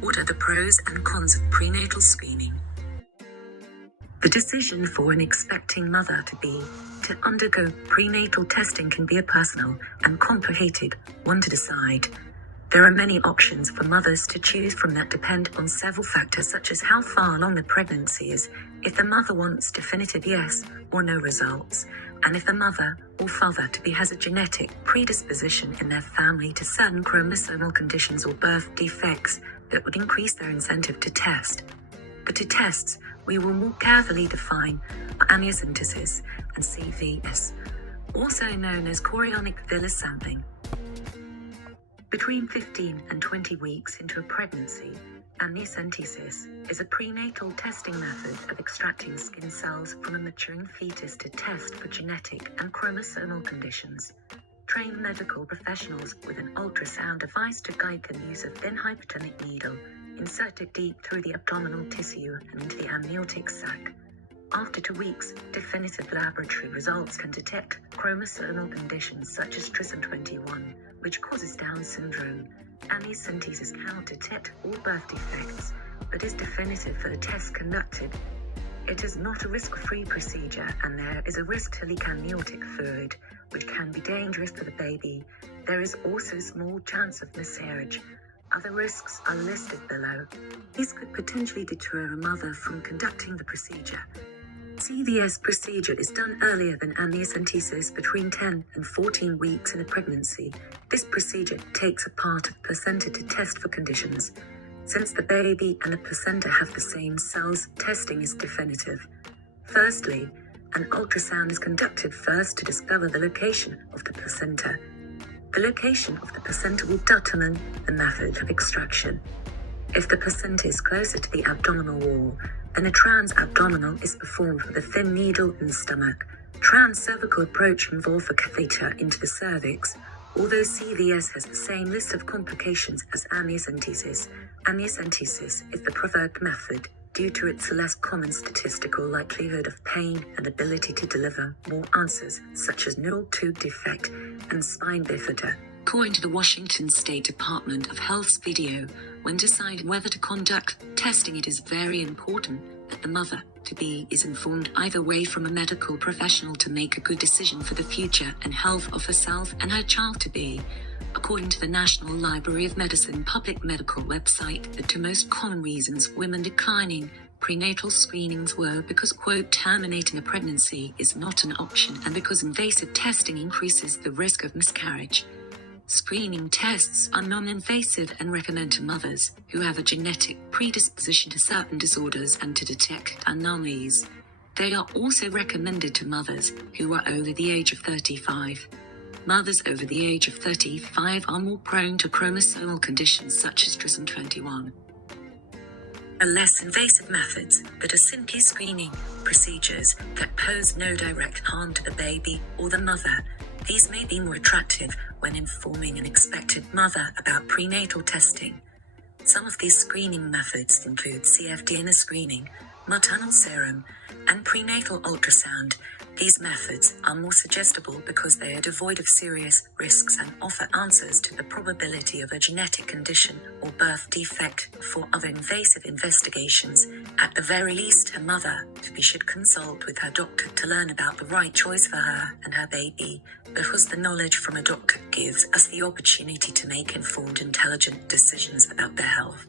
What are the pros and cons of prenatal screening? The decision for an expecting mother-to-be to undergo prenatal testing can be a personal and complicated one to decide. There are many options for mothers to choose from that depend on several factors such as how far along the pregnancy is, if the mother wants definitive yes or no results, and if the mother or father-to-be has a genetic predisposition in their family to certain chromosomal conditions or birth defects that would increase their incentive to test. The two tests we will more carefully define are amniocentesis and CVS, also known as chorionic villus sampling. Between 15 and 20 weeks into a pregnancy, amniocentesis is a prenatal testing method of extracting skin cells from a maturing fetus to test for genetic and chromosomal conditions. Trained medical professionals with an ultrasound device to guide the use of thin hypodermic needle inserted deep through the abdominal tissue and into the amniotic sac. After 2 weeks, definitive laboratory results can detect chromosomal conditions such as trisomy 21, which causes Down syndrome. Amniocentesis cannot detect all birth defects, but is definitive for the test conducted. It is not a risk-free procedure, and there is a risk to leak amniotic fluid, which can be dangerous for the baby. There is also a small chance of miscarriage. Other risks are listed below. These could potentially deter a mother from conducting the procedure. CVS procedure is done earlier than amniocentesis between 10 and 14 weeks in a pregnancy. This procedure takes a part of placenta to test for conditions. Since the baby and the placenta have the same cells, testing is definitive. Firstly, an ultrasound is conducted first to discover the location of the placenta. The location of the placenta will determine the method of extraction. If the placenta is closer to the abdominal wall, then a trans-abdominal is performed with a thin needle in the stomach. Trans-cervical approach involves a catheter into the cervix. Although CVS has the same list of complications as amniocentesis, amniocentesis is the preferred method due to its less common statistical likelihood of pain and ability to deliver more answers, such as neural tube defect and spine bifida. According to the Washington State Department of Health's video, when deciding whether to conduct testing, it is very important that the mother-to-be is informed either way from a medical professional to make a good decision for the future and health of herself and her child-to-be. According to the National Library of Medicine public medical website, the two most common reasons women declining prenatal screenings were because, quote, terminating a pregnancy is not an option and because invasive testing increases the risk of miscarriage. Screening tests are non-invasive and recommend to mothers who have a genetic predisposition to certain disorders and to detect anomalies. They are also recommended to mothers who are over the age of 35. Mothers over the age of 35 are more prone to chromosomal conditions such as trisomy 21. Are less invasive methods that are simply screening procedures that pose no direct harm to the baby or the mother. These may be more attractive when informing an expected mother about prenatal testing. Some of these screening methods include CFDNA screening, maternal serum, and prenatal ultrasound. These methods are more suggestible because they are devoid of serious risks and offer answers to the probability of a genetic condition or birth defect. For other invasive investigations, at the very least, a mother-to-be should consult with her doctor to learn about the right choice for her and her baby, because the knowledge from a doctor gives us the opportunity to make informed, intelligent decisions about their health.